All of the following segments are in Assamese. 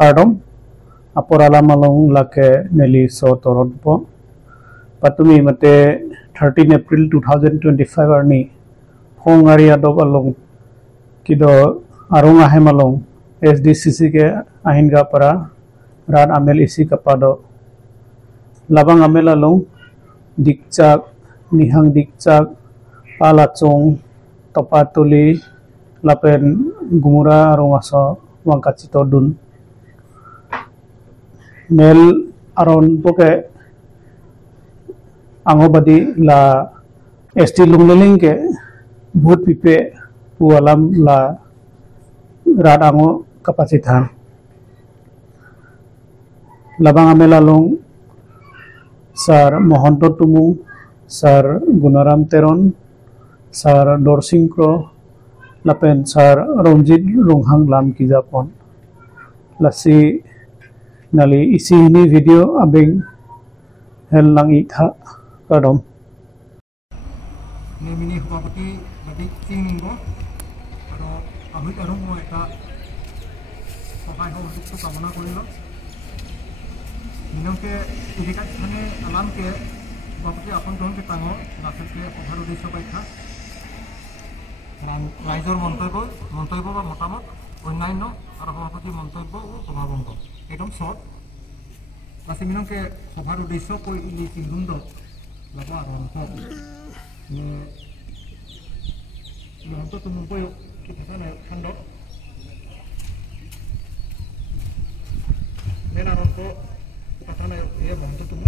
kardom apora malong lake neli so torodpo patumi mate 13 April 2025 arni hongari adop along kido arung ahe malong SDCC ke ahinga para ran amel isi kapado labang amel along dikcak nihang dikcak palachong topatuli lapen gumura arung aso wangkacito dun mel aron poke angobadi la ST lungleling ke भूत पिपे पुआलम ला राडांगो kapasitan labang amelalong sar Mohanto Tumung sar Gunaram Teron sar Dorsingkro lapen sar Ronjit Runghang lam kijapon lasi nali isi ini video abeng hel lang itha kadom Nemini hubapati bagi tinggo aro abut arung mo eta সহায় সহযোগিতা কামনা করিল মিনকে ইদিকাত থানে আলামকে বাপতি আপন গ্রহণকে টাঙ নাথকে সভার উদ্দেশ্য পাইখা রাইজর মন্তব্য বা মতামত অন্যান্য আর সভাপতি মন্তব্য ও সভাবঙ্গ একদম শর্ট আছে মিনকে সভার উদ্দেশ্য কই ইলি চিন্দুন্দ লাগা অন্ত অন্ত তুমি কই কি থাকা না খণ্ড Nena ronto katana ya bantu tuh.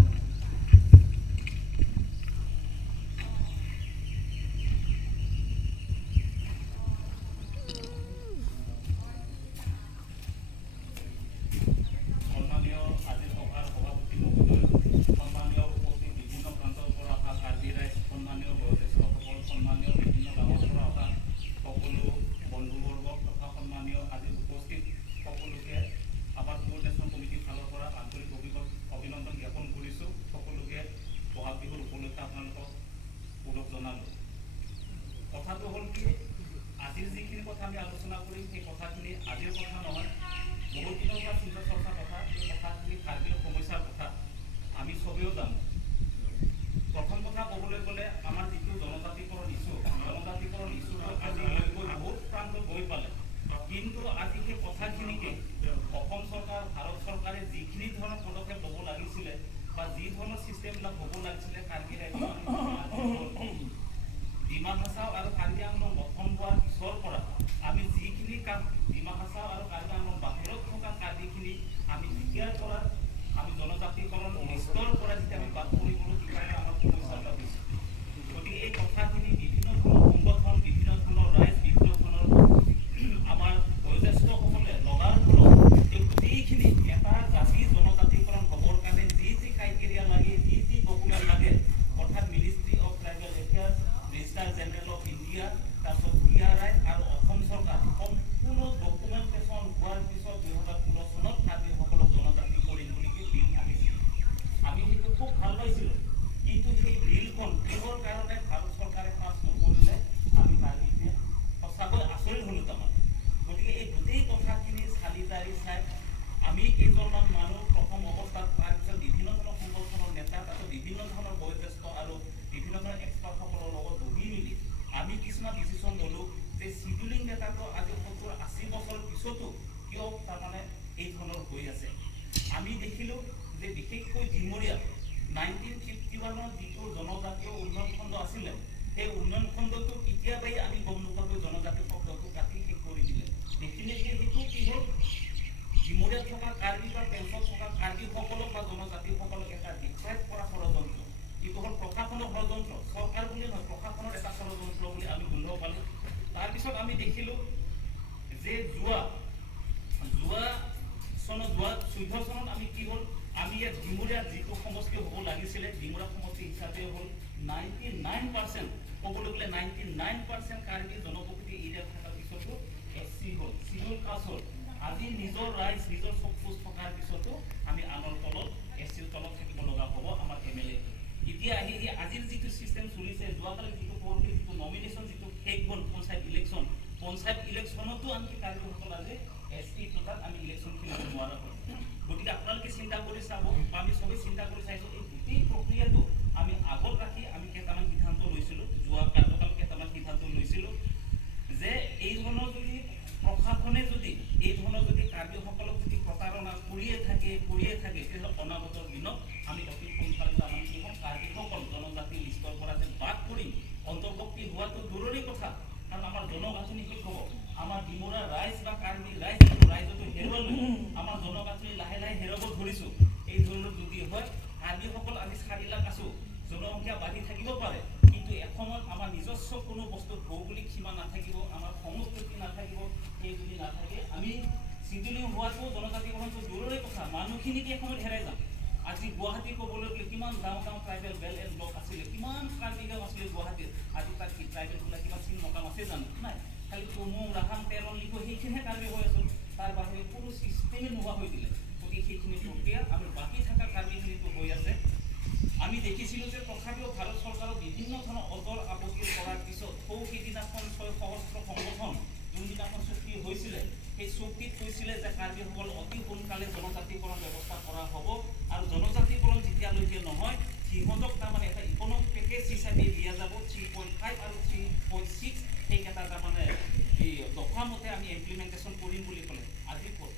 কথাটো হল কি আজিৰ যিখিনি কথা আমি আলোচনা কৰিম সেই কথাখিনি আজিৰ কথা নহয় বহুত দিনৰ পৰা চিন্তা চৰ্চা কথা এই কথাখিনি কাৰ্গিল সমস্যাৰ কথা আমি সবেও জানো প্ৰথম কথা ক'বলৈ গ'লে আমাৰ যিটো জনজাতিকৰণ ইছ্যু আজিলৈকে বহুত প্ৰান্ত গৈ পালে কিন্তু আজি সেই কথাখিনিকে অসম চৰকাৰ ভাৰত চৰকাৰে যিখিনি ধৰণৰ পদক্ষেপ ল'ব লাগিছিলে বা যি ধৰণৰ ছিষ্টেমবিলাক হ'ব লাগিছিলে কাৰ্গিল ডিমা হাছাও আৰু কাৰ্বি আংলং গঠন হোৱাৰ পিছৰ পৰা আমি যিখিনি কাম ডিমা হাছাও আৰু কাৰ্বি আংলং বাহিৰত থকা কাৰ্বিখিনি আমি যেতিয়াৰ পৰা আমি জনজাতিকৰণ নিস্তৰ পৰা যেতিয়া আমি বাদ কৰিবলৈ তেতিয়াৰ আমাৰ সমস্যাবিলাক হৈছে গতিকে এই কথাখিনি বিভিন্ন ধৰণৰ সংগঠন বিভিন্ন ধৰণৰ ৰাইজ বিভিন্ন ধৰণৰ আমাৰ বয়োজ্যেষ্ঠসকলে লগাৰ ফলত এই গোটেইখিনি এটা জাতি জনজাতিকৰণ হ'বৰ কাৰণে যি ক্ৰাইটেৰিয়া লাগে যি ডকুমেণ্ট লাগে অৰ্থাৎ ministry of tribal affairs register general of India তাৰপিছত ভূঞাৰাই আৰু অসম চৰকাৰ সম্পূৰ্ণ ডকুমেণ্টেশ্যন হোৱাৰ পিছত 2016 চনত কাৰ্বিসকলক জনজাতি কৰিম বুলি বিল আহিছিল আমি সেইটো খুব ভাল পাইছিলোঁ কিন্তু সেই বিলখন কিহৰ কাৰণে ভাৰত চৰকাৰে পাছ নকৰিলে আমি কাৰ্বিতে সঁচাকৈ আচৰিত হ'লোঁ তাৰমানে গতিকে এই গোটেই কথাখিনি চালি জাৰি চাই আমি কেইজনমান মানুহ প্ৰথম অৱস্থাত তাৰপিছত বিভিন্ন ধৰণৰ সংগঠনৰ নেতা তাৰপিছত বিভিন্ন ধৰণৰ বয়োজ্যেষ্ঠ আৰু বিভিন্ন ধৰণৰ এক্সপাৰ্টসকলৰ লগত বহি মিলি আমি কিছুমান ডিচিশ্যন ল'লোঁ যে চিডুলিং ডেটাটো আজি 70-80 বছৰ পিছতো কিয় তাৰমানে এই ধৰণৰ হৈ আছে আমি দেখিলোঁ যে বিশেষকৈ ডিমৰীয়া 1951 যিটো জনজাতীয় উন্নয়ন খণ্ড আছিলে সেই উন্নয়ন খণ্ডটো কেতিয়াবাই আমি গম নোপোৱাকৈ জনজাতি শব্দটো কাটি শেষ কৰি দিলে ডেফিনেটলি সেইটো কি হ'ল ডিমৰীয়াত থকা কাৰ্বি বা পেঞ্চত থকা কাৰ্বিসকলক বা জনজাতিসকলক এটা ডিক্ৰাইব কৰা ষড়যন্ত্ৰ এইটো হ'ল প্ৰশাসনৰ ষড়যন্ত্ৰ চৰকাৰ বুলি নহয় প্ৰশাসনৰ এটা ষড়যন্ত্ৰ বুলি আমি গোন্ধ পালোঁ তাৰপিছত আমি দেখিলোঁ যে যোৱা 14 চনত আমি কি হ'ল আমি ইয়াত ডিমৰীয়াত যিটো সমষ্টি হ'ব লাগিছিলে ডিমৰীয়া সমষ্টি হিচাপে হ'ল 99% ক'বলৈ গ'লে 99% কাৰ্বি জনবসতি এৰিয়াত থকাৰ পিছতো SC হ'ল চিডিউল কাষ্ট হ'ল আজি নিজৰ ৰাইজ নিজৰ চকুজ থকাৰ পিছতো আমি আনৰ তলত SCৰ তলত থাকিব লগা হ'ব আমাৰ MLA এতিয়া আহি আজিৰ যিটো চিষ্টেম চলিছে যোৱাকালি যিটো পৰৱৰ্তী যিটো নমিনেশ্যন যিটো শেষ হ'ল পঞ্চায়ত ইলেকশ্যনতো আনকি কাৰ্বিসকল আজি SC তথাত আমি ইলেকশ্যন দিব নোৱাৰা হ'ল গতিকে আপোনালোকে চিন্তা কৰি চাব আমি সবেই চিন্তা কৰি চাইছোঁ এই গোটেই প্ৰক্ৰিয়াটো আমি আগত ৰাখি আমি কেইটামান সিদ্ধান্ত লৈছিলোঁ যোৱা কাৰ্যকাল কেইটামান সিদ্ধান্ত লৈছিলোঁ যে এই ধৰণৰ যদি প্ৰশাসনে যদি এই ধৰণৰ যদি কাৰ্যসকলক যদি প্ৰতাৰণা কৰিয়ে থাকে তেতিয়াহ'লে অনাগত দিনত আমি অতি সোনকালে আমাৰ কি হ'ম কাৰ্যসকল জনজাতি লিষ্টৰ পৰা যে বাদ কৰিম অন্তৰ্ভুক্তি হোৱাটো দূৰৰে কথা কাৰণ আমাৰ জনগাঁথনি শেষ হ'ব আমাৰ ডিমৰা ৰাইজ বা কাৰ্বি ৰাইজ ৰাইজতো হেৰুৱালো আমাৰ জনগাঁথনি লাহে লাহে হেৰুৱাব ধৰিছোঁ এই ধৰণৰ যদি হয় কাৰ্বিসকল আজি 4 লাখ আছোঁ জনসংখ্যা বাঢ়ি থাকিব পাৰে কিন্তু এসময়ত আমাৰ নিজস্ব কোনো বস্তু ভৌগোলিক সীমা নাথাকিব আমাৰ সংস্কৃতি নাথাকিব সেই যদি নাথাকে আমি চিডিউলিং হোৱাটো জনজাতিকৰণটো দূৰৰে কথা মানুহখিনিকে এসময়ত হেৰাই যাম আজি গুৱাহাটী ক'বলৈ গ'লে কিমান ডাঙৰ ট্ৰাইবেল বেল এণ্ড ব্লক আছিলে কিমান কাৰ্বি গাঁও আছিলে গুৱাহাটীত আজি তাত কি ট্ৰাইবেলবিলাক কিমান চিন মকাম আছে জানো নাই খালি টুমুং ৰাহাম তেৰণ লিখো সেইখিনিহে কাৰ্বি হৈ আছোঁ তাৰ বাহিৰে কোনো ছিষ্টেমে নোহোৱা হৈ দিলে গতিকে সেইখিনি প্ৰক্ৰিয়া আমি বাকী থকা কাৰ্বিখিনিতো হৈ আছে আমি দেখিছিলোঁ যে তথাপিও ভাৰত চৰকাৰৰ বিভিন্ন ধৰণৰ অজৰ আপত্তি কৰাৰ পিছত সেইদিনাখন 6 সহস্ৰ সংগঠন যোনদিনাখন চুক্তি হৈছিলে সেই চুক্তিত কৈছিলে যে কাৰ্বিসকল অতি সোনকালে জনজাতিকৰণ ব্যৱস্থা কৰা হ'ব আৰু জনজাতিকৰণ যেতিয়ালৈকে নহয় সিহঁতক তাৰমানে এটা ইকনমিক পেকেজ হিচাপে দিয়া যাব 3.5 আৰু 3.6 সেইকেইটা তাৰমানে এই দফা মতে আমি ইমপ্লিমেণ্টেশ্যন কৰিম বুলি ক'লে আজি ক'ত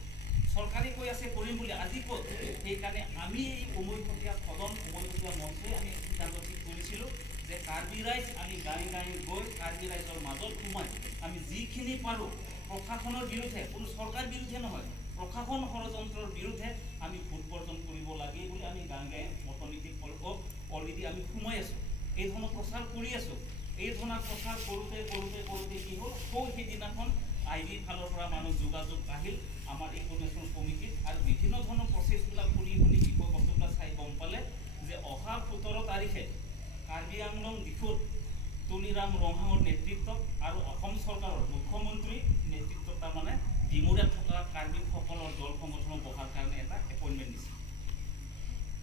চৰকাৰে কৈ আছে কৰিম বুলি আজি ক'ত সেইকাৰণে আমি এই উমৈহতীয়া সদন উমৈহতীয়া মঞ্চে আমি সিদ্ধান্ত কৰিছিলোঁ যে কাৰ্বি ৰাইজ আমি গাঁৱে গাঁৱে গৈ কাৰ্বি ৰাইজৰ মাজত সোমাই আমি যিখিনি পাৰোঁ প্ৰশাসনৰ বিৰুদ্ধে কোনো চৰকাৰ বিৰুদ্ধে নহয় প্ৰশাসন ষড়যন্ত্ৰৰ বিৰুদ্ধে আমি ভোট বৰ্জন কৰিব লাগে বুলি আমি গাঁৱে গাঁৱে অৰ্থনীতিক অলৰেডি আমি সোমাই আছোঁ এই ধৰণৰ প্ৰচাৰ কৰি আছোঁ এই ধৰণৰ প্ৰচাৰ কৰোঁতে কি হ'ল সেইদিনাখন IB ফালৰ পৰা মানুহ যোগাযোগ আহিল আমাৰ এই কোৰ্ডিনেশ্যন কমিটিত আৰু বিভিন্ন ধৰণৰ প্ৰচেছবিলাক শুনি বিষয়বস্তুবিলাক চাই গম পালে যে অহা 17 তাৰিখে কাৰ্বি আংলং দিশত তুলিৰাম ৰংহাঙৰ নেতৃত্বত আৰু অসম চৰকাৰৰ মুখ্যমন্ত্ৰী নেতৃত্বত তাৰমানে ডিমুৰাত থকা কাৰ্বিসকলৰ দল সংগঠনৰ বহাৰ কাৰণে এটা এপইণ্টমেণ্ট দিছে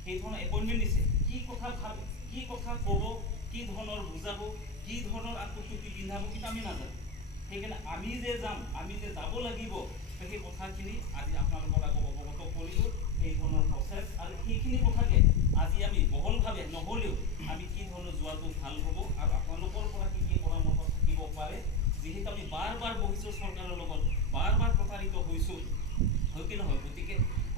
সেই ধৰণৰ এপইণ্টমেণ্ট দিছে কি কথা ভাবে কি কথা ক'ব কি ধৰণৰ বুজাব কি ধৰণৰ আকৃতি পিন্ধাব কিন্তু আমি নাজানো সেইকাৰণে আমি যে যাম আমি যে যাব লাগিব সেই কথাখিনি আজি আপোনালোকৰ আগত অৱগত কৰিলোঁ এই ধৰণৰ প্ৰচেছ আৰু সেইখিনি কথাকে আজি আমি বহলভাৱে নহ'লেও আমি কি ধৰণৰ যোৱাটো ভাল হ'ব আৰু আপোনালোকৰ পৰা কি কি পৰামৰ্শ থাকিব পাৰে যিহেতু আমি বাৰ বহিছোঁ চৰকাৰৰ লগত বাৰ প্ৰতাৰিত হৈছোঁ হয় কি নহয় গতিকে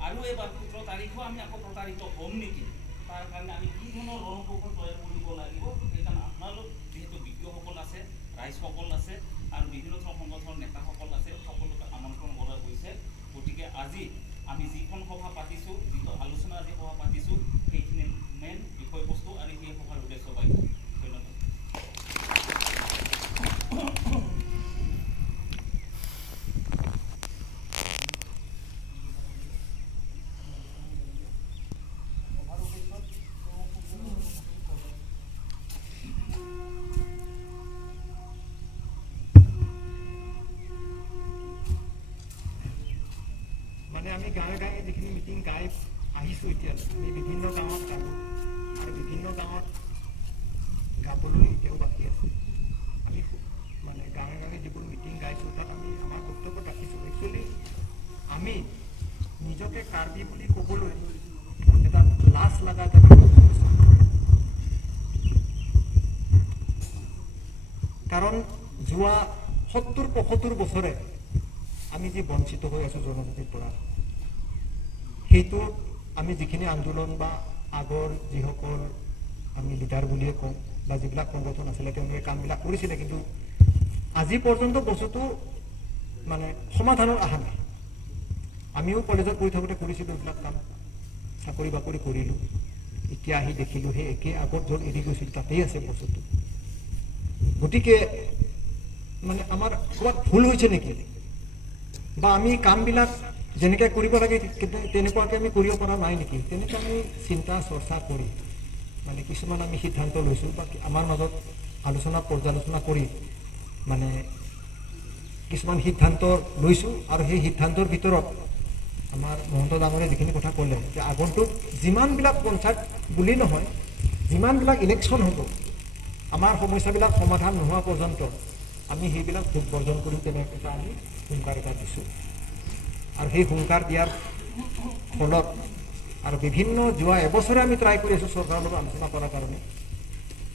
আৰু এবাৰ 17 তাৰিখেও আমি আকৌ প্ৰতাৰিত হ'ম নেকি তাৰ কাৰণে আমি কি ধৰণৰ ৰণকৌশল তৈয়াৰ কৰিব লাগিব সেইকাৰণে আপোনালোক যিহেতু বিজ্ঞসকল আছে ৰাইজসকল আছে আৰু বিভিন্ন ধৰণৰ সংগঠনৰ নেতাসকল আছে সকলোকে আমন্ত্ৰণ কৰা হৈছে গতিকে আজি আমি যিখন সভা পাতিছোঁ যিটো আলোচনা আজি সভা পাতিছোঁ সেইখিনি মেইন বিষয়বস্তু আৰু সেই সভাৰ উদ্দেশ্য পাই ধন্যবাদ আমি গাঁৱে গাঁৱে যিখিনি মিটিং গাই আহিছোঁ এতিয়া আমি বিভিন্ন গাঁৱত গালোঁ আৰু বিভিন্ন গাঁৱত গাবলৈ এতিয়াও বাকী আছে আমি মানে গাঁৱে গাঁৱে যিবোৰ মিটিং গাইছোঁ তাত আমি আমাৰ বক্তব্যত ৰাখিছোঁ একচুৱেলি আমি নিজকে কাৰ্বি বুলি ক'বলৈ এটা লাজ লগা এটা কাৰণ যোৱা 70-75 বছৰে আমি যি বঞ্চিত হৈ আছোঁ জনজাতিৰ পৰা সেইটো আমি যিখিনি আন্দোলন বা আগৰ যিসকল আমি লিডাৰ বুলিয়ে কওঁ বা যিবিলাক সংগঠন আছিলে তেওঁলোকে কামবিলাক কৰিছিলে কিন্তু আজি পৰ্যন্ত বস্তুটো মানে সমাধানৰ আশা নাই আমিও কলেজত পঢ়ি থাকোঁতে কৰিছিলোঁ এইবিলাক কাম চাকৰি বাকৰি কৰিলোঁ এতিয়া আহি দেখিলোঁ সেই একে আগত য'ত এৰি গৈছিল তাতেই আছে বস্তুটো গতিকে মানে আমাৰ ক'ৰবাত ভুল হৈছে নেকি বা আমি কামবিলাক যেনেকৈ কৰিব লাগে তেনেকুৱাকৈ আমি কৰিব পৰা নাই নেকি তেনেকৈ আমি চিন্তা চৰ্চা কৰি মানে কিছুমান আমি সিদ্ধান্ত লৈছোঁ বা আমাৰ মাজত আলোচনা পৰ্যালোচনা কৰি মানে কিছুমান সিদ্ধান্ত লৈছোঁ আৰু সেই সিদ্ধান্তৰ ভিতৰত আমাৰ মহন্ত ডাঙৰে যিখিনি কথা ক'লে যে আগন্তুক যিমানবিলাক পঞ্চায়ত বুলি নহয় যিমানবিলাক ইলেকশ্যন হ'ব আমাৰ সমস্যাবিলাক সমাধান নোহোৱা পৰ্যন্ত আমি সেইবিলাক ভোট বৰ্জন কৰিম তেনেকৈ আমি হুংকাৰ এটা দিছোঁ আৰু সেই হুংকাৰ দিয়াৰ ফলত আৰু বিভিন্ন যোৱা এবছৰে আমি ট্ৰাই কৰি আছোঁ চৰকাৰৰ লগত আলোচনা কৰাৰ কাৰণে।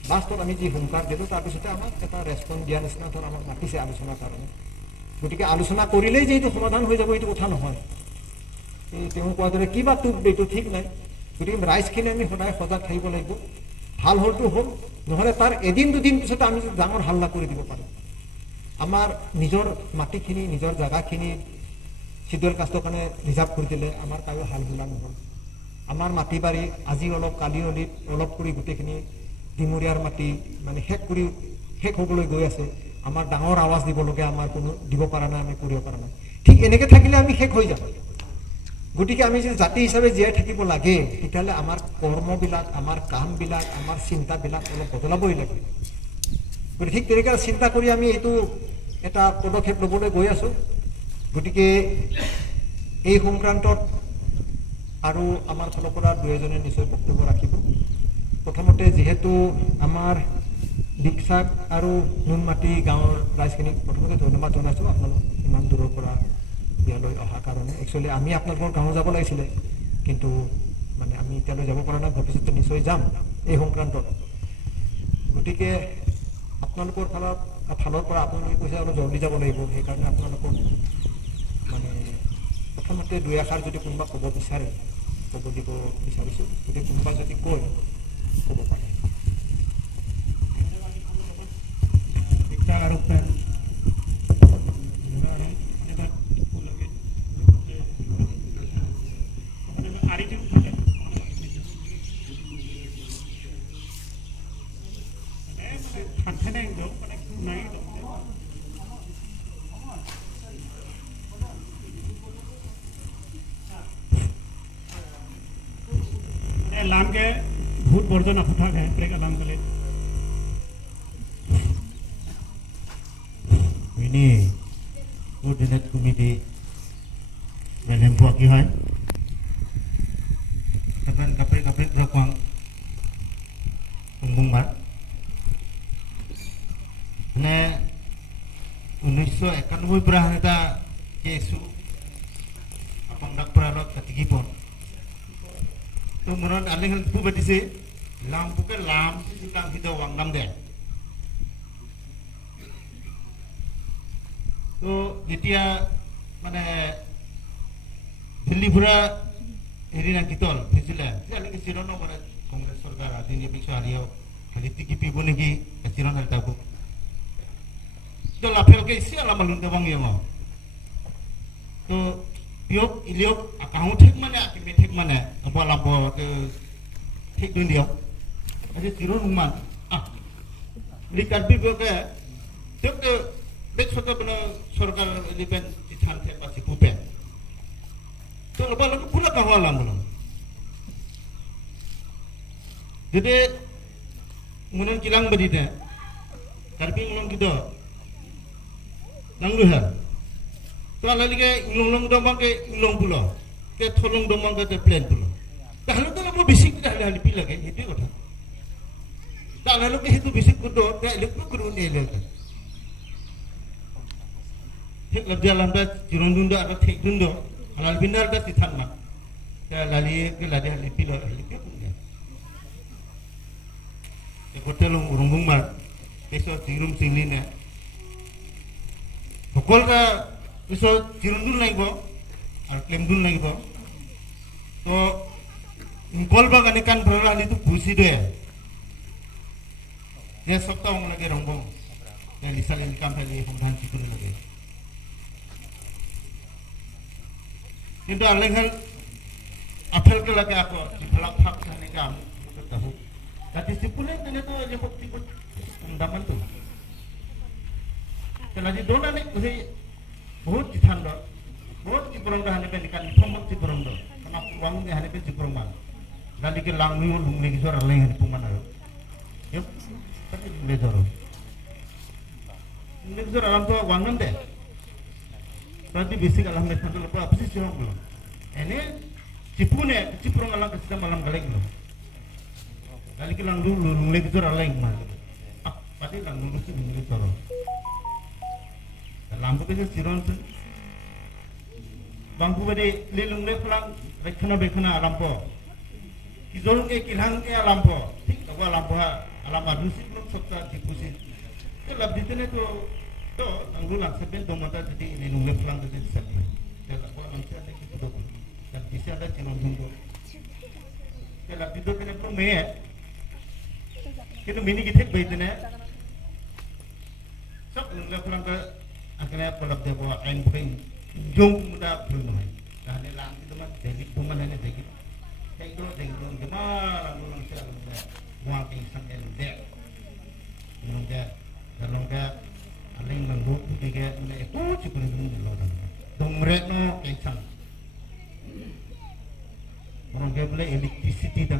লাষ্টত আমি যি হুংকাৰ দিলোঁ তাৰপিছতে আমাক এটা ৰেছপন্স দিয়া নিচিনা ধৰ আমাক মাতিছে আলোচনাৰ কাৰণে। গতিকে আলোচনা কৰিলেই যে এইটো সমাধান হৈ যাব এইটো কথা নহয়। তেওঁ কোৱাৰ দৰে কিবা টোপ এইটো ঠিক নাই। গতিকে ৰাইজখিনি আমি সদায় সজাগ থাকিব লাগিব। ভাল হ'লটো হ'ল, নহ'লে তাৰ এদিন দুদিন পিছতে আমি ডাঙৰ হাল্লা কৰি দিব পাৰোঁ। আমাৰ নিজৰ মাটিখিনি নিজৰ জেগাখিনি চিডিউল কাষ্টৰ কাৰণে ৰিজাৰ্ভ কৰি দিলে আমাৰ কায়ো হাল বোলা নহ'ল। আমাৰ মাটি বাৰী আজি অলপ কালি অলপ কৰি গোটেইখিনি ডিমৰীয়াৰ মাটি মানে শেষ হ'বলৈ গৈ আছে। আমাৰ ডাঙৰ আৱাজ দিবলগীয়া আমাৰ কোনো দিব পৰা নাই, আমি কৰিব পৰা নাই। ঠিক এনেকৈ থাকিলে আমি শেষ হৈ যাম। গতিকে আমি যদি জাতি হিচাপে জীয়াই থাকিব লাগে তেতিয়াহ'লে আমাৰ কৰ্মবিলাক আমাৰ কামবিলাক আমাৰ চিন্তাবিলাক অলপ বদলাবই লাগে। গতিকে ঠিক তেনেকৈ চিন্তা কৰি আমি এইটো এটা পদক্ষেপ ল'বলৈ গৈ আছোঁ। গতিকে এই সংক্ৰান্তত আৰু আমাৰ ফালৰ পৰা দুই এজনে নিশ্চয় বক্তব্য ৰাখিব। প্ৰথমতে যিহেতু আমাৰ দীক্ষাক আৰু নুনমাটি গাঁৱৰ ৰাইজখিনিক প্ৰথমতে ধন্যবাদ জনাইছোঁ আপোনালোক ইমান দূৰৰ পৰা ইয়ালৈ অহাৰ কাৰণে। একচুৱেলি আমি আপোনালোকৰ গাঁও যাব লাগিছিলে, কিন্তু মানে আমি এতিয়ালৈ যাব পৰা নাই, ভৱিষ্যতে নিশ্চয় যাম এই সংক্ৰান্তত। গতিকে আপোনালোকৰ ফালৰ পৰা আপোনালোকে কৈছে অলপ জল্দি যাব লাগিব, সেইকাৰণে আপোনালোকক মানে প্ৰথমতে দুই এষাৰ যদি কোনোবা ক'ব বিচাৰে ক'ব দিব বিচাৰিছোঁ। যদি কোনোবা যদি কয় ক'ব পাৰে। alam ke भूत बर्जन अफथा है ब्रेक alam के लिए ini koordinat komite dalam buat kihan kapan kapal rakwang pembungmat ne 1991 berah neta kesu apang dak pralot katigipon to meron aling hal pu badise lam buke lam sitang kita wang nam de তো যেতিয়া মানে দিল্লী পুরা হেরিনা কিতল বুঝলে জানি কি চিরন মানে কংগ্রেস সরকার আদিনি পিছু হারিয়াও খালি টিকি পিব নাকি চিরন হাল তাবো তো লাফেল কে সি আলা মালুন দেবং ইয়ং তো পিয়ক ইলিয়ক আকাউ ঠিক মানে আকিমে ঠিক মানে বলাম কে ঠিক দুন দিও আজি চিরন মান রিকার্ড বিবকে তো Besok benar surga liban di santai masih pupen. Tu lepas lalu pula kawalan belum. Jadi menurut kilang berdita, tapi ngulung kita, nanglu hal. Tu lalu ke ngulung domang ke ngulung pula, ke tolong domang ke plan pula. Dah lalu tu lalu bisik dah lalu pilih ke itu kata. Dah lalu ke itu bisik kudo, dah lalu kudo ni lalu. ঠিক লজ্জালাম दा जिरन दुंदा आरो ठीक दुंदो halal binar दा तिथान मा दा लालि के लादे हलि पिलो हलि के पुnya e hotelung urungung mar beso jirum singli ne hokol ka beso jirum dun laibo ar klem dun laibo to ngol ba gani kan brala ni tu busi de ye sokta ong lage rongbong ya lisal in kampani hongdan chikun lage কিন্তু আলেখাল apple ke lagi aku di pelak hak sana kamu tahu tapi sipulen ini tu je bukti undangan tu selagi dona ni usi बहुत दिथान द बहुत चिपरंग दा हने kan phomok चिपरंग द kana uang ni hane pe चिपरंग मान lali ke langmi lungni ki sor aleng hane puman ayo yuk tapi le doro ni sor alam to wangan de berarti basic alhamdulillah tu lepas apa sih siapa belum? Ini cipune cipurang alam kita malam galeng belum? Kali kita lang dulu nulek itu raleng mah. Pasti lang dulu sih nulek itu. Lampu kita siron tu. bangku bade lelung le pulang bekana alampo kizol ke kilang ke alampo tik to alampo alam adusi belum sota dipusi kelab ditene to anggulang seben to mata jadi lelung le pulang jadi seben kelab ko alam sia ke to dan bisa ada channel jumbo kelab itu kene pro me itu mini githek baitene सब लफरंग का अगले पलब दे वो आइन पे जों मुदा फिल्म है ताने लांग तो मत देखी तो मन ने देखी एक दो जमा लोग से वहां के संग दे लोग के अलिंग मंगो के ने कुछ कुछ लोग दोमरे नो के संग लोग के बोले इलेक्ट्रिसिटी दा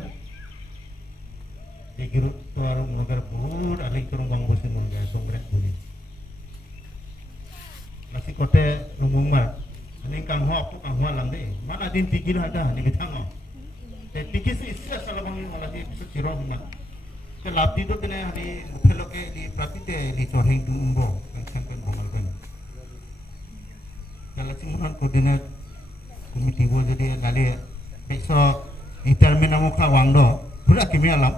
देखिरो तो आरो मगर बहुत अलिंग करो गंगो से मन गए दोमरे बोली masih kote rumumar ini kang ho aku kang ho lamde mana din tikir ada ni bitang te tikis issa salabang malah di siro man ke labdi to tene hari phelo ke di prapite di chohing dumbo kan kan bomal kan kala cimunan koordinat komiti bo jadi lale besok determine amo kha wangdo pura kimi alam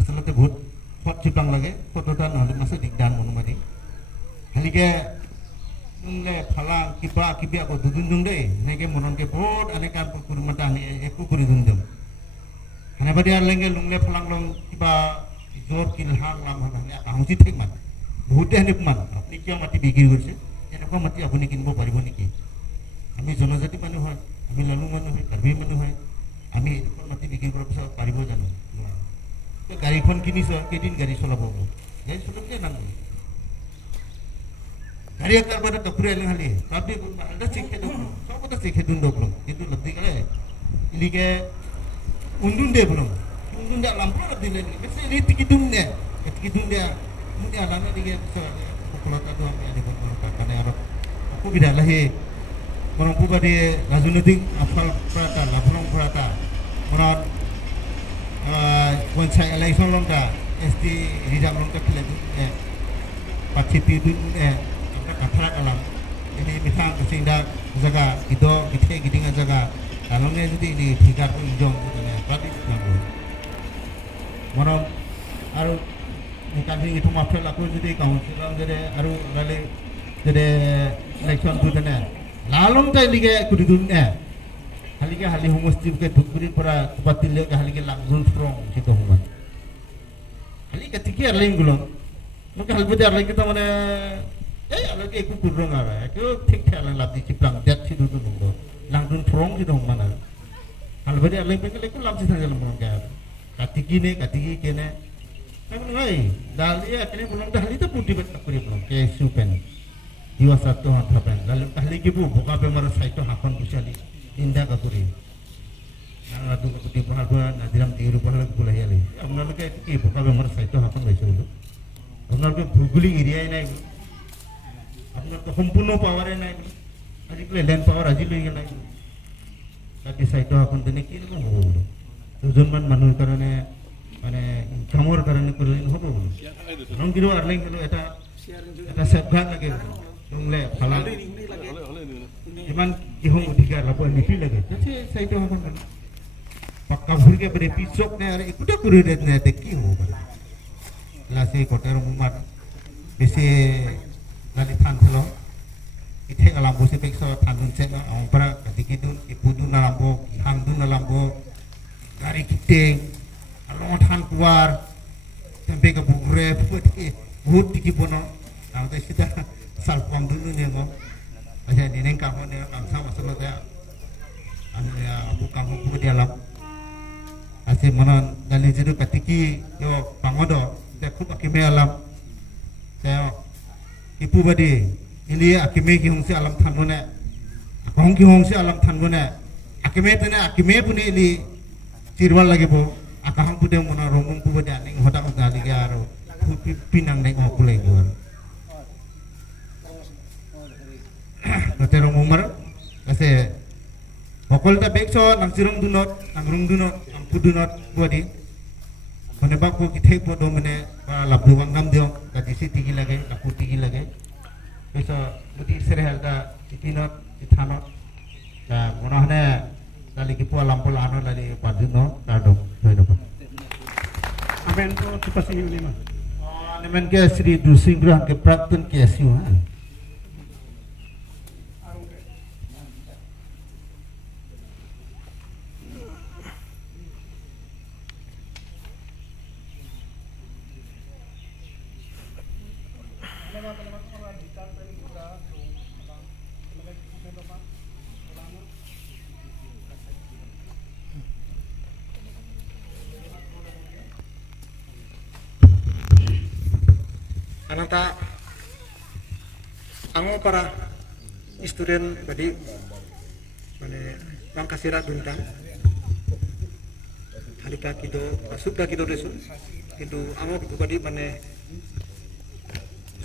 asalate बहुत pot ciplang lage pototan hali masa digdan monumadi halike nungle phalang kiba ko dudundung dei nege monon ke bod anekan pukuri mata ni eku kuri dundum hane badi arlenge nungle phalang long kiba jor kilhang lam hane ahunti thik man বহুতে হানি মান আপনি কিয় মাটি বিক্রি কৰিছে এনেকুৱা মাটি আপুনি কিনিব পাৰিব নেকি আমি জনজাতি মানুহ হয় আমি লালু মানুহ হয় কাৰ্বি মানুহ হয় আমি এইখন মাটি বিক্ৰি কৰাৰ পিছত পাৰিব জানো গাড়ীখন কিনিছ কেইদিন গাড়ী চলাব গাড়ী চলাবলে নালাগে hari akar pada kapure lang hali tapi ada cekhe do सब तो cekhe dun do belum itu lebih kale ini ke undun de belum undun dak lampu lebih lagi mesti ini tikidun dia mungkin alana dige populata do ami ade kono kana arab aku bidah lahi orang puba de rajunaitik afal prata lafrong prata orang bonsai election longta ST rizam longta pile pachipi dun Kathrak alam ini mitang kesinda jaga ido githe gidinga jaga kalongnya jadi ini thigar ko injong ne prati nango morom aru nikah itu mafel aku jadi council jadi aru lale jadi election tu tene lalong tai lige kududun halige hali humusti ke dukuri para kupatil ke halige langun strong gitu huma halige tikir lingulon maka halbudi arling kita mana alagi aku kurang apa aku tik tak lalap di ciplang dat si dulu dulu langsung terong si dong mana kalau beri alai pengen aku lamsi saja lemong kaya katiki kene aku ngai dalia kene belum dah itu pun tiba tak beri belum kesupen jiwa satu hatapan lalu ahli kibu buka pemar saito hakan kusali indah kapuri nang adu kapuri bahwa nadiram tiru bahwa gula yali amna lu kayak ki buka pemar saito hakan baca dulu amna lu buguli area ini আপনার তো সম্পূর্ণ পাওয়ারে নাই আজিকালি ল্যান্ড পাওয়ার আজি লৈ গেল তাকে সাইটো এখন দিনে কি হ'ব দুজনমান মানুহৰ কাৰণে মানে কামৰ কাৰণে কৰিলে নহ'ব ৰং কিলো আৰলিং কিলো এটা সেফগাৰ্ড লাগে নংলে ফালা ইমান কিহং অধিকাৰ লাভ নীতি লাগে তাতে সাইটো এখন পাক্কা ভুৰিকে পৰে পিছক নে আৰু একোটা কৰি দে নে কি হ'ব পাৰে লাসে কটাৰ মুমাত বেছি Nanti tan thelo ithe alam bo se pekso thanun che ang para kadikidun ibudun alambo hangdun alambo gari kite along than kuar tempe ka bugre putki बहुत टिकी पोनो नावते सिदा साल पम दुनु ने mo aja nineng ka ho ne am sa masalo ta anu ya abu kamu ku di alam ase monon dali jiru katiki yo pangodo te ku akime alam te ipu badi ini akime ki hong se alam thanone hong ki hong se alam thanone akime tene akime puni ini cirwal lagi bo akahang pude mona romong ku badi aning hodak dali ga aro pinang naik aku lagi buat. Nanti orang umur, kasi pokol ta bekso nang sirong dunot, nang rung dunot, nang pudunot buat di. Mana bako kita ipo do mana labu wangam dia, kati si tinggi lagi, lapu tinggi lagi. Bekso budi serehal ta itinot, itanot, po lampol ano lari paduno nado ধন্যবাদ Amen po tipasi lima. Naman ke Sri Dursingra ke Praptan ke asiu Ananta ango para student badi mane Bangkasira Duntang halika kido asupda kido desu কিন্তু ango kido badi mane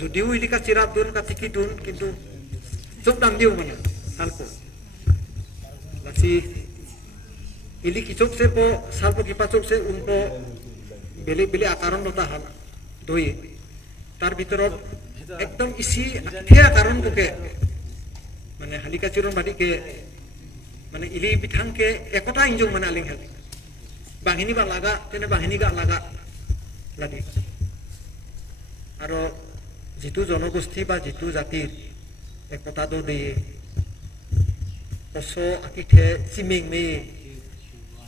যদিও ইলিকা চিরাত দুন কা চিকি দুন কিন্তু চোখ দাম দিও মানে সালপো লাসি ইলি কি চোখ সে পো সালপো কি পা চোখ সে উনপো বেলে বেলে আকারণ লতা হাল দই তার ভিতৰত একদম ইসি আঠেয়া কারণ কোকে মানে হালিকা চিরন বাদিকে মানে ইলি বিথাংকে একতা ইনজং মানে আলিং হেল বাহিনী বা লাগা তেনে বাহিনী গা লাগা লাগি আৰু जितु जनगोष्ठी बा जितु जातिर एकता दो दे कसो आकिथे सिमिं मे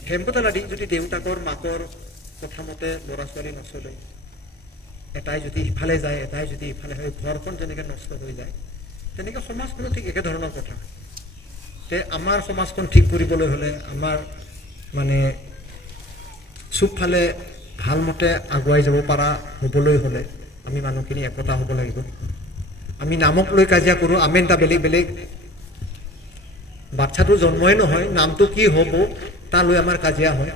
हेमपता लादि जुदि देउताकर माकर कथा मते लरा छाली नचले एटाई जुदि इफाले जाय एटाई जुदि इफाले হয় ঘরখন জনেকে নষ্ট হৈ যায় তেনেকে সমাজখন ঠিক একে ধৰণৰ কথা তে আমাৰ সমাজখন ঠিক কৰিবলৈ হলে আমাৰ মানে সুফালে ভাল মতে আগুৱাই যাব পাৰা হ'বলৈ হলে আমি মানুহখিনি একতা হ'ব লাগিব আমি নামক লৈ কাজিয়া কৰো আমেনটা বেলেগ বেলেগ বাচ্চাটো জন্মই নহয় নামটো কি হ'ব তা লৈ আমাৰ কাজিয়া হয়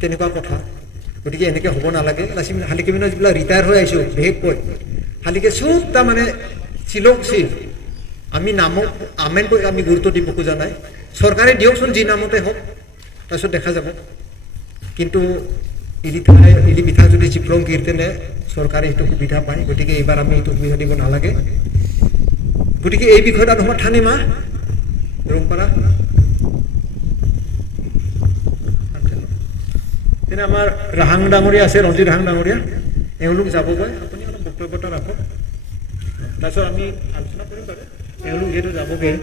তেনেকুৱা কথা গতিকে এনেকে হ'ব নালাগে লাসিম হালিকে বিনা যিবিলাক ৰিটায়াৰ হৈ আইছো বেক কই হালিকে সুতা মানে চিলকছি আমি নামক আমেন কই আমি গুৰুত্ব দিব খোজা নাই সৰকাৰে দিয়কচোন জি নামতে হোক তাৰপিছত দেখা যাব কিন্তু ইলি বিথা যদি চিপ্লং কীৰ্তনে সৰকাৰে এইটো সুবিধা পায় গতিকে এইবাৰ আমি এইটো সুবিধা দিব নালাগে গতিকে এই বিষয়টা তোমাৰ ঠানিমা ৰংপাৰা তেনে আমাৰ ৰাহাং ডাঙৰীয়া আছে ৰঞ্জিত ৰাহাং ডাঙৰীয়া এওঁলোক যাবগৈ আপুনি অলপ বক্তব্যটা ৰাখক তাৰপিছত আমি আলোচনা কৰিম বাৰু এওঁলোক যিহেতু যাবগৈ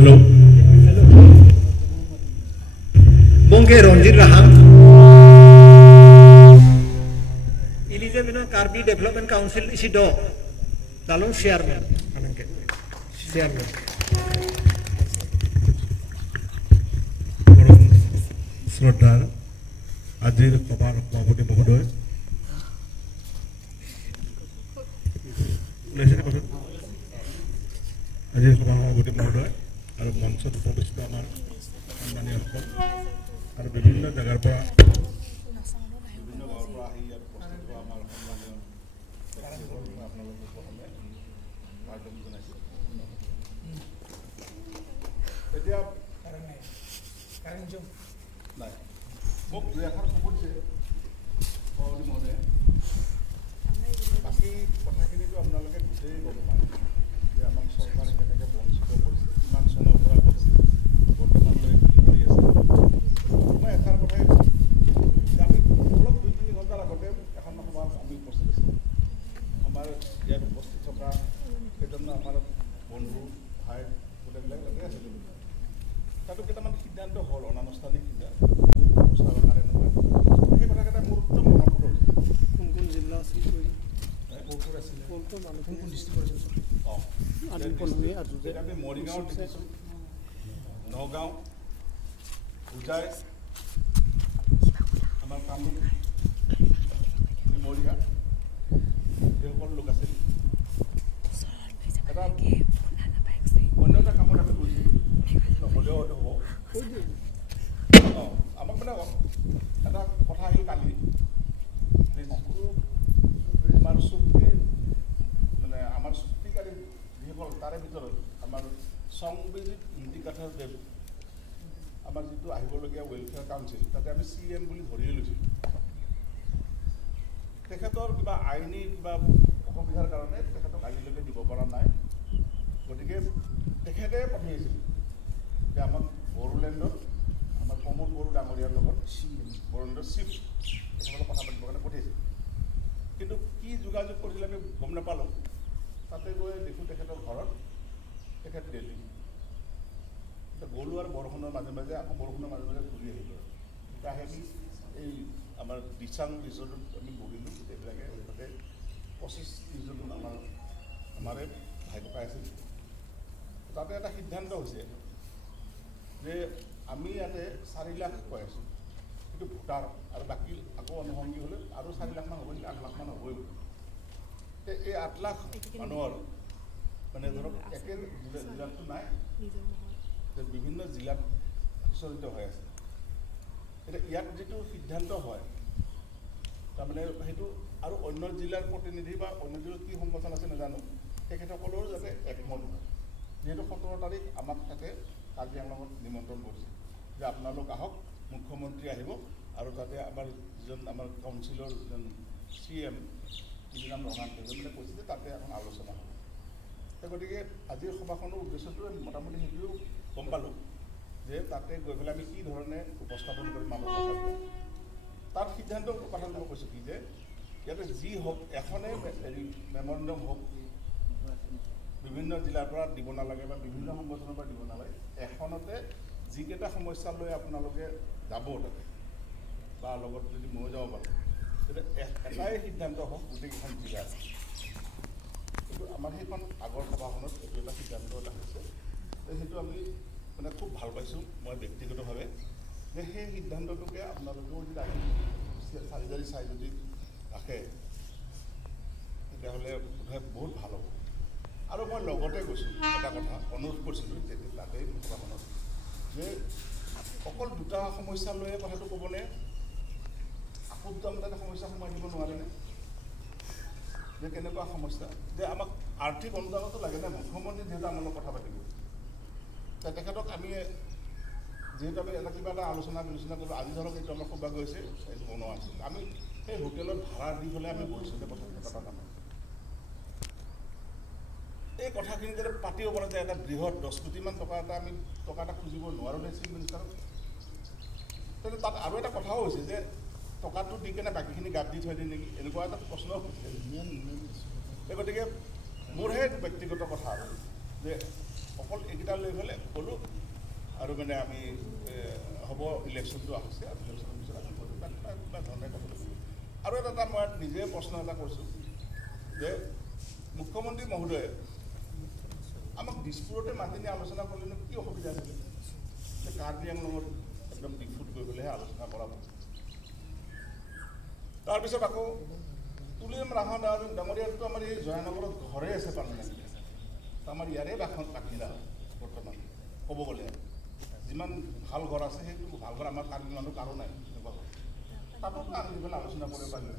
Hello. Bongke Ronjit Rahang Elizabeth Karbi Development Council isi do dalung chairman anangke chairman শ্রদ্ধার আজির সভার সভাপতি মহোদয় আজিৰ সভাৰ সভাপতি মহোদয় আৰু মঞ্চত উপস্থিত আমাৰ সন্মানীয়সকল আৰু বিভিন্ন জায়গাৰ পৰা মোক দুই এষাৰ ক'ব দিছে সভাপতি মহোদয়ে বাকী কথাখিনিতো আপোনালোকে গোটেই গম পায় যে আমাক চৰকাৰে কেনেকৈ বঞ্চিত কৰিছে কিমান চনৰ পৰা কৰিছে বৰ্তমানলৈ কি কৰি আছে মই এষাৰ কথাই যে আমি অলপ 2-3 ঘণ্টাৰ আগতে এখন সভাত আমি উপস্থিত আছিলোঁ আমাৰ ইয়াত উপস্থিত থকা কেইজন আমাৰ বন্ধু ভাই গোটেইবিলাক তাতে আছিলোঁ তাতো কেইটামান সিদ্ধান্ত হ'ল অনানুষ্ঠানিক সিদ্ধান্ত অনুষ্ঠানৰ কাৰণে নহয় সেই কথাকেইটা মোৰ একদম মনত পৰিছে কোন কোন জিলা আছিল আমি মৰিগাঁৱত দেখিছোঁ নগাঁও হোজাই আমাৰ কামৰূপ মৰিগাঁও যিসকল লোক আছিল এটা অন্য এটা কামত আমি গৈছিলোঁ নহ'লেও হয়তো হ'ব আমাক মানে এটা কথা আহিল কালি আমাৰ চুক্তি মানে আমাৰ চুক্তিকাৰী যিসকল তাৰে ভিতৰত আমাৰ সংবিধিত ইণ্ডিকাটৰ দেৱ আমাৰ যিটো আহিবলগীয়া ৱেলফেয়াৰ কাউন্সিল তাতে আমি CM বুলি ধৰি লৈছিলোঁ তেখেতৰ কিবা আইনী কিবা অসুবিধাৰ কাৰণে তেখেতক আহিলৈ পৰা নাই গতিকে তেখেতে পঠিয়াইছিল যে আমাক বড়োলেণ্ডত আমাৰ প্ৰমোদ বড়ো ডাঙৰীয়াৰ লগত বড়োলেণ্ডৰ চিফ তেখেতৰ কথা পাতিবৰ কাৰণে পঠিয়াইছিল কিন্তু কি যোগাযোগ কৰিছিল আমি গম নাপালোঁ তাতে গৈ দেখোঁ তেখেতৰ ঘৰত তেখেত দিল্লী গ'লোঁ আৰু বৰষুণৰ মাজে মাজে আকৌ বৰষুণৰ মাজে মাজে ঘূৰি আহিলোঁ আহি এই আমাৰ দিচাং ৰিজৰ্টত আমি বহিলোঁ গোটেইবিলাকে তাতে 25-30জন আমাৰে ভাই ককাই আছিল তাতে এটা সিদ্ধান্ত হৈছে যে আমি ইয়াতে 4 লাখ কৈ আছোঁ কিন্তু ভোটাৰ আৰু বাকী আকৌ অনুসংগী হ'লে আৰু 4 লাখমান হ'ব নেকি 8 লাখমান হ'বই এই 8 লাখ মানুহৰ মানে ধৰক একে জিলাতো নাই বিভিন্ন জিলাত প্ৰচলিত হৈ আছে এতিয়া ইয়াত যিটো সিদ্ধান্ত হয় তাৰমানে সেইটো আৰু অন্য জিলাৰ প্ৰতিনিধি বা অন্য জিলাৰ কি সংগঠন আছে নাজানো তেখেতসকলৰ যাতে একমত হয় যিহেতু 17 তাৰিখ আমাক তাতে কাজিৰঙাত নিমন্ত্ৰণ কৰিছে যে আপোনালোক আহক মুখ্যমন্ত্ৰী আহিব আৰু তাতে আমাৰ যিজন আমাৰ কাউন্সিলৰ যিজন CM নাম ৰঙান তেখেতে কৈছে যে তাতে এখন আলোচনা হ'ব গতিকে আজিৰ সভাখনৰ উদ্দেশ্যটো মোটামুটি সেইটোও গম পালোঁ যে তাতে গৈ পেলাই আমি কি ধৰণে উপস্থাপন কৰিম মানুহৰ কথাটো তাৰ সিদ্ধান্তৰ কথাটো মই কৈছোঁ কি যে ইয়াতে যি হওক এখনেই মেমৰেণ্ডাম হওক বিভিন্ন জিলাৰ পৰা দিব নালাগে বা বিভিন্ন সংগঠনৰ পৰা দিব নালাগে এখনতে যিকেইটা সমস্যা লৈ আপোনালোকে যাব তাতে বা লগত যদি মই যাব পাৰোঁ তেতিয়া এটাই সিদ্ধান্ত হওক গোটেইকেইখন জিলাৰ কিন্তু আমাৰ সেইখন আগৰ সভাখনত এইটো এটা সিদ্ধান্ত এটা হৈছে সেইটো আমি মানে খুব ভাল পাইছোঁ মই ব্যক্তিগতভাৱে যে সেই সিদ্ধান্তটোকে আপোনালোকেও যদি ৰাখি চাৰিজাৰি চাই যদি ৰাখে তেতিয়াহ'লে বোধহয় বহুত ভাল হ'ব আৰু মই লগতে কৈছোঁ এটা কথা অনুৰোধ কৰিছিলোঁ তেতিয়া তাতেই সভাখনত যে অকল দুটা সমস্যা লৈয়ে কথাটো ক'বনে আকৌ দুটা তাতে সমস্যা সোমাই দিব নোৱাৰেনে যে কেনেকুৱা সমস্যা যে আমাক আৰ্থিক অনুদানতো লাগে নে মুখ্যমন্ত্ৰী যিহেতু আমাৰ লগত কথা পাতিব তেখেতক আমি যিহেতু আমি এটা কিবা এটা আলোচনা কৰোঁ আজি ধৰক এইটো আমাৰ সৌভাগ্য হৈছে এইটো বনোৱা আছিল আমি সেই হোটেলত ভাড়া দি পেলাই আমি বহিছোঁ যে কথা নাপাওঁ এই কথাখিনি যাতে পাতিব পৰা যায় এটা বৃহৎ 10 কোটিমান টকা এটা খুজিব নোৱাৰোঁ নে চিফ মিনিষ্টাৰক তেন্তে তাত আৰু এটা কথাও হৈছে যে টকাটো দি কেনে বাকীখিনি গাত দি থৈ দিয়ে নেকি এনেকুৱা এটা প্ৰশ্ন গতিকে মোৰহে ব্যক্তিগত কথা আৰু যে অকল এইকেইটা লৈ পেলাই ক'লোঁ আৰু মানে আমি হ'ব ইলেকশ্যনটো আহিছে আৰু ইলেকশ্যনৰ পিছত আমি কিবা ধৰণে ক'বলৈ আৰু এটা মই নিজে প্ৰশ্ন এটা কৰিছোঁ যে মুখ্যমন্ত্ৰী মহোদয়ে আমাক দিছপুৰতে মাতি নি আলোচনা কৰিলেনো কি অসুবিধা আছিলে যে কাৰ্বি আংলঙত একদম ডিফুট কৰি পেলাইহে আলোচনা কৰাব তাৰপিছত আকৌ তুলিম ৰাহা ডাঙৰীয়াটো আমাৰ এই জয়ানগৰত ঘৰে আছে পাৰ্মানেণ্ট আমাৰ ইয়াৰে বাসিন্দা বৰ্তমান ক'ব গ'লে যিমান ভাল ঘৰ আছে সেইটো ভাল ঘৰ আমাৰ কাৰ্বি মানুহ কাৰো নাই এনেকুৱা ঘৰ তাতো আনি পেলাই আলোচনা কৰিব পাৰিলে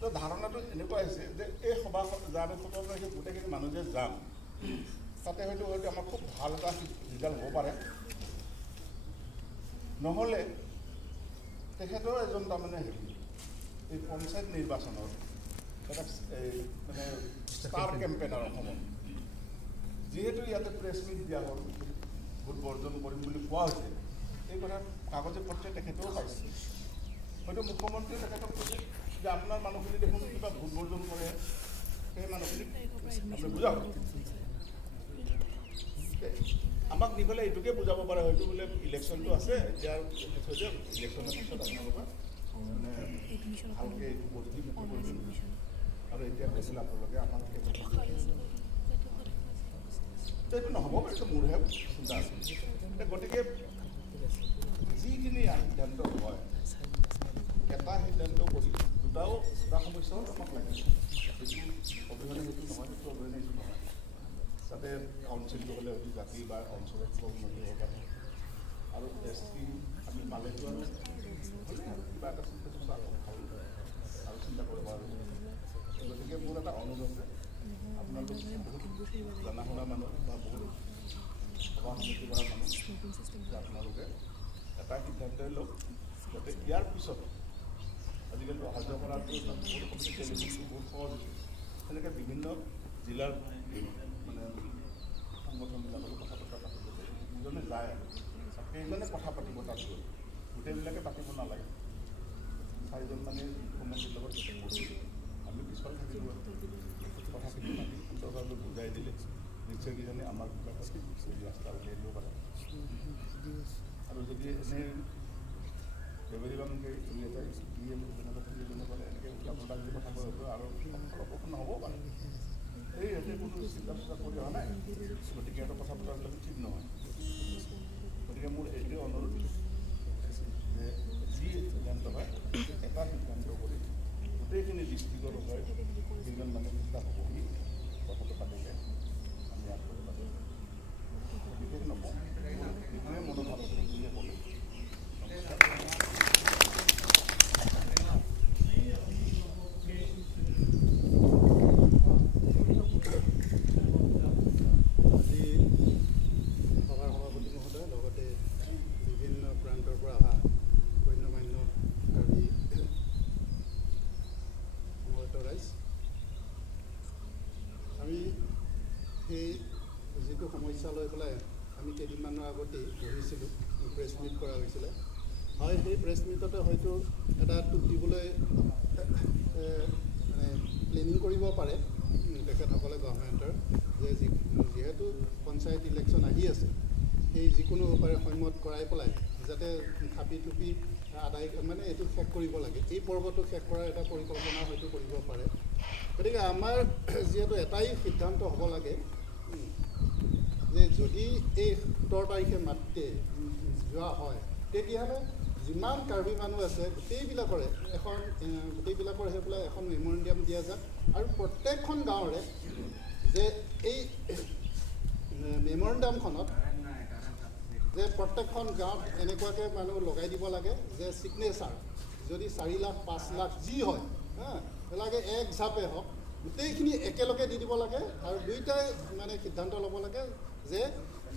তো ধাৰণাটো এনেকুৱা হৈছে যে এই সভাখন যে আমি 17 তাৰিখে গোটেইখিনি মানুহ যে যাম তাতে হয়তো আমাৰ খুব ভাল এটা ৰিজাল্ট হ'ব পাৰে নহ'লে তেখেতৰ এজন তাৰমানে এই পঞ্চায়ত নিৰ্বাচনৰ এটা মানে ষ্টাৰ কেম্পেইনাৰ অসমত যিহেতু ইয়াতে প্ৰেছ মিট দিয়া হ'ল ভোট বৰ্জন কৰিম বুলি কোৱা হৈছে এই কথা কাগজে পত্ৰে তেখেতেও পাইছে হয়তো মুখ্যমন্ত্ৰীয়ে তেখেতক কৈছে যে আপোনাৰ মানুহখিনি দেখোন কিবা ভোট বৰ্জন কৰে সেই মানুহখিনিক আপুনি বুজাওক আমাক নি পেলাই এইটোকে বুজাব পাৰে হয়তো বোলে ইলেকশ্যনটো আছে এতিয়া থৈ দিয়ক ইলেকশ্যনৰ পিছত আপোনালোকে মানে ভালকৈ এইটো বস্তি আৰু এতিয়া কৈছিল আপোনালোকে আপোনালোকে এইটো নহ'ব এইটো মোৰহে চিন্তা আছে গতিকে যিখিনি সিদ্ধান্ত হয় এটা সিদ্ধান্ত কৰি দুটা সমস্যাও আমাক লাগে সেইটো অবিহনে সেইটো নহয় সেইটো অবিহনে সেইটো নহয় তাতে কাউন্সিলটো হ'লে হয়তো জাতি বা অঞ্চলত উন্নতি হ'ব পাৰে আৰু ST আমি পালেতো আৰু কিবা এটা চিন্তা ভাল আৰু চিন্তা কৰিব আৰু গতিকে মোৰ এটা অনুৰোধ আছে আপোনালোক বহুত জনা শুনা মানুহ বা বহুত সভা সমিতি কৰা মানুহ যে আপোনালোকে এটা সিদ্ধান্তই লওক যাতে ইয়াৰ পিছত আজিকালি অহা যোৱা কৰাটো বহুত সহজ হৈছে তেনেকৈ বিভিন্ন জিলাৰ মানে সংগঠনবিলাকৰ কথা বতৰা পাতিব যিজনে যায় সেইজনে কথা পাতিব তাত গৈ গোটেইবিলাকে পাতিব নালাগে 4জন মানে মুখ্যমন্ত্ৰীৰ লগত আমি পিছফালে থাকিলোঁ কথাখিনি পাতি সুন্দৰভাৱে বুজাই দিলে নিশ্চয় কিজানি আমাৰ কিবা ৰাস্তা উলিয়াই দিব পাৰে আৰু যদি এনেই বেবেৰীবামকে উলিয়াই যায় যেনে পাৰে এনেকৈ উল্টা যদি কথা কৈ আৰু ফলপ্ৰসূ নহ'ব পাৰে এই ইয়াতে কোনো চিন্তা চৰ্চা কৰি অহা নাই গতিকে এটা কথা পতাবিলাক ঠিক নহয় গতিকে মোৰ এইটোৱে অনুৰোধ যে যি সিদ্ধান্ত হয় এটা সিদ্ধান্ত কৰি গোটেইখিনি ডিষ্ট্ৰিক্টৰ হয় যিজন মানে চিন্তা হ'বহি কথাটো পাতিলে আমি আগবাঢ়ি পাতিম বিশেষ নকওঁ এইটোৱে মনোভাৱ বুলিয়ে ক'লোঁ আমি সেই যিটো সমস্যা লৈ পেলাই আমি কেইদিনমানৰ আগতেই বহিছিলোঁ প্ৰেছ মিট কৰা হৈছিলে হয় সেই প্ৰেছ মিটতে হয়তো এটা টোপ দিবলৈ মানে প্লেনিং কৰিব পাৰে তেখেতসকলে গভৰ্ণমেণ্টৰ যে যিহেতু পঞ্চায়ত ইলেকশ্যন আহি আছে সেই যিকোনো উপায় সময়ত কৰাই পেলাই যাতে থাপি থুপি আদায় মানে এইটো শেষ কৰিব লাগে এই পৰ্বটো শেষ কৰাৰ এটা পৰিকল্পনা হয়তো কৰিব পাৰে গতিকে আমাৰ যিহেতু এটাই সিদ্ধান্ত হ'ব লাগে যে যদি এই 17 তাৰিখে মাতে যোৱা হয় তেতিয়াহ'লে যিমান কাৰ্বি মানুহ আছে গোটেইবিলাকৰে সেই পেলাই এখন মেমৰেণ্ডিয়াম দিয়া যাক আৰু প্ৰত্যেকখন গাঁৱৰে যে এই মেমৰেণ্ডিয়ামখনত যে প্ৰত্যেকখন গাঁৱত এনেকুৱাকৈ মানুহ লগাই দিব লাগে যে ছিগনেচাৰ যদি 4 লাখ 5 লাখ যি হয় লাগে এক ঝাপে হওক গোটেইখিনি একেলগে দি দিব লাগে আৰু দুইটাই মানে সিদ্ধান্ত ল'ব লাগে যে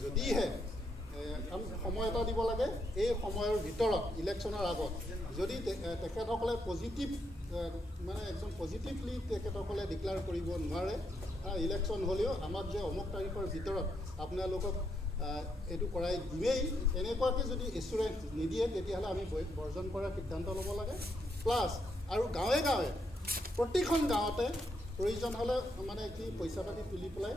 যদিহে সময় এটা দিব লাগে এই সময়ৰ ভিতৰত ইলেকশ্যনৰ আগত যদি তেখেতসকলে পজিটিভ মানে একদম পজিটিভলি তেখেতসকলে ডিক্লেয়াৰ কৰিব নোৱাৰে ইলেকশ্যন হ'লেও আমাক যে অমুক তাৰিখৰ ভিতৰত আপোনালোকক এইটো কৰাই দিমেই এনেকুৱাকৈ যদি এছুৰেঞ্চ নিদিয়ে তেতিয়াহ'লে আমি বৰ্জন কৰাৰ সিদ্ধান্ত ল'ব লাগে প্লাছ আৰু গাঁৱে গাঁৱে প্ৰতিখন গাঁৱতে প্ৰয়োজন হ'লে মানে কি পইচা পাতি তুলি পেলাই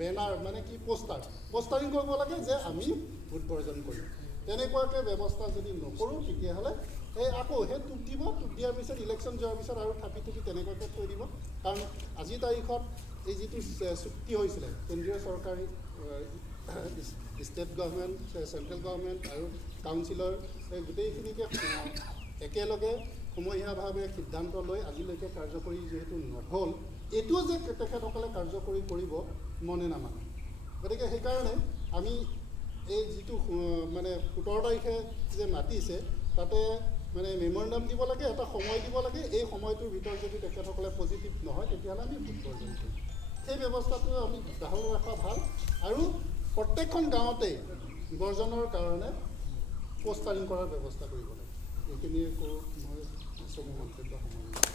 বেনাৰ মানে কি পোষ্টাৰিং কৰিব লাগে যে আমি ভোট বৰ্জন কৰিম তেনেকুৱাকৈ ব্যৱস্থা যদি নকৰোঁ তেতিয়াহ'লে আকৌ সেই টোপ দিয়াৰ পিছত ইলেকশ্যন যোৱাৰ পিছত আৰু থাপি থুপি তেনেকুৱাকৈ থৈ দিব কাৰণ আজিৰ তাৰিখত এই যিটো চুক্তি হৈছিলে কেন্দ্ৰীয় চৰকাৰী ষ্টেট গভৰ্ণমেণ্ট চেণ্ট্ৰেল গভৰ্ণমেণ্ট আৰু কাউন্সিলৰ গোটেইখিনিকে একেলগে সমূহীয়াভাৱে সিদ্ধান্ত লৈ আজিলৈকে কাৰ্যকৰী যিহেতু নহ'ল এইটোও যে তেখেতসকলে কাৰ্যকৰী কৰিব মনে নামানে গতিকে সেইকাৰণে আমি এই যিটো মানে 17 তাৰিখে যে মাতিছে তাতে মানে মেমৰেণ্ডাম দিব লাগে এটা সময় দিব লাগে এই সময়টোৰ ভিতৰত যদি তেখেতসকলে পজিটিভ নহয় তেতিয়াহ'লে আমি ভোট বৰ্জন কৰিম সেই ব্যৱস্থাটো আমি বাহাল ৰখা ভাল আৰু প্ৰত্যেকখন গাঁৱতে বৰ্জনৰ কাৰণে পোষ্টাৰিং কৰাৰ ব্যৱস্থা কৰিব লাগে এইখিনিয়ে কৰোঁ মই চমু মন্তব্য সময়